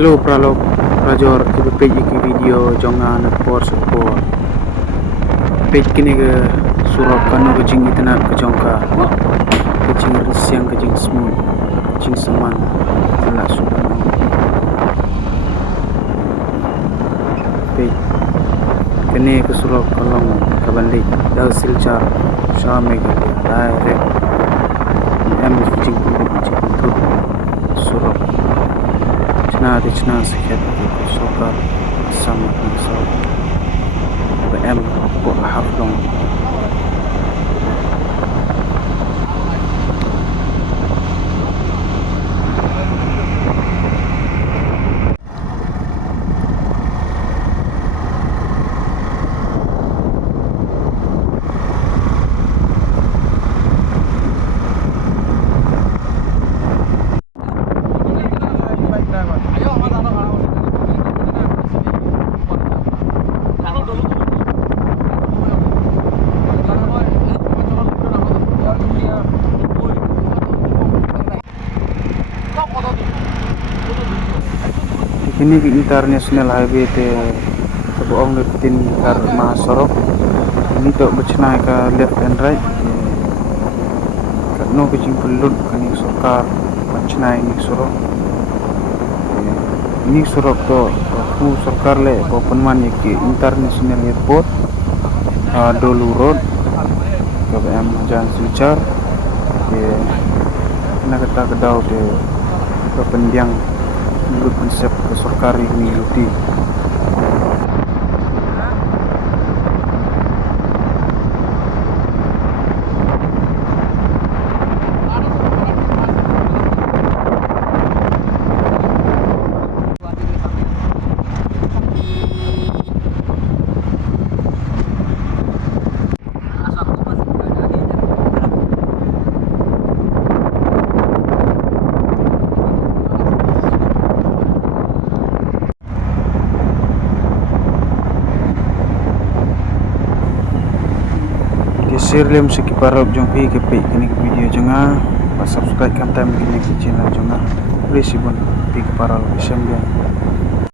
Hello Pralog Rajor ke page ki video jonga na por support page kini ke surok kanu ke jing internet ke jongka ke jing siang ke jing smooth jing seman ala subhanu page kini ke surok kolong ke balik dal silchar shamega direct em jing tu surok na richna sekiat ko soka sama so em ko haflong ini di international highway te sebuah letin kar Mahasorok ini tok bercenai ke left and right kat no kecing pelut kani sokar bercenai ni sorok ini sorok to ku sokar le open man ke international airport Dolu road KBM Jalan Silchar nak kata kedau de ke pendiang menurut konsep kesorkari ini luti share lem sekiparok jongpi ke page kini video jonga subscribe kan time kini ke channel jonga please ibon pi ke paral sembian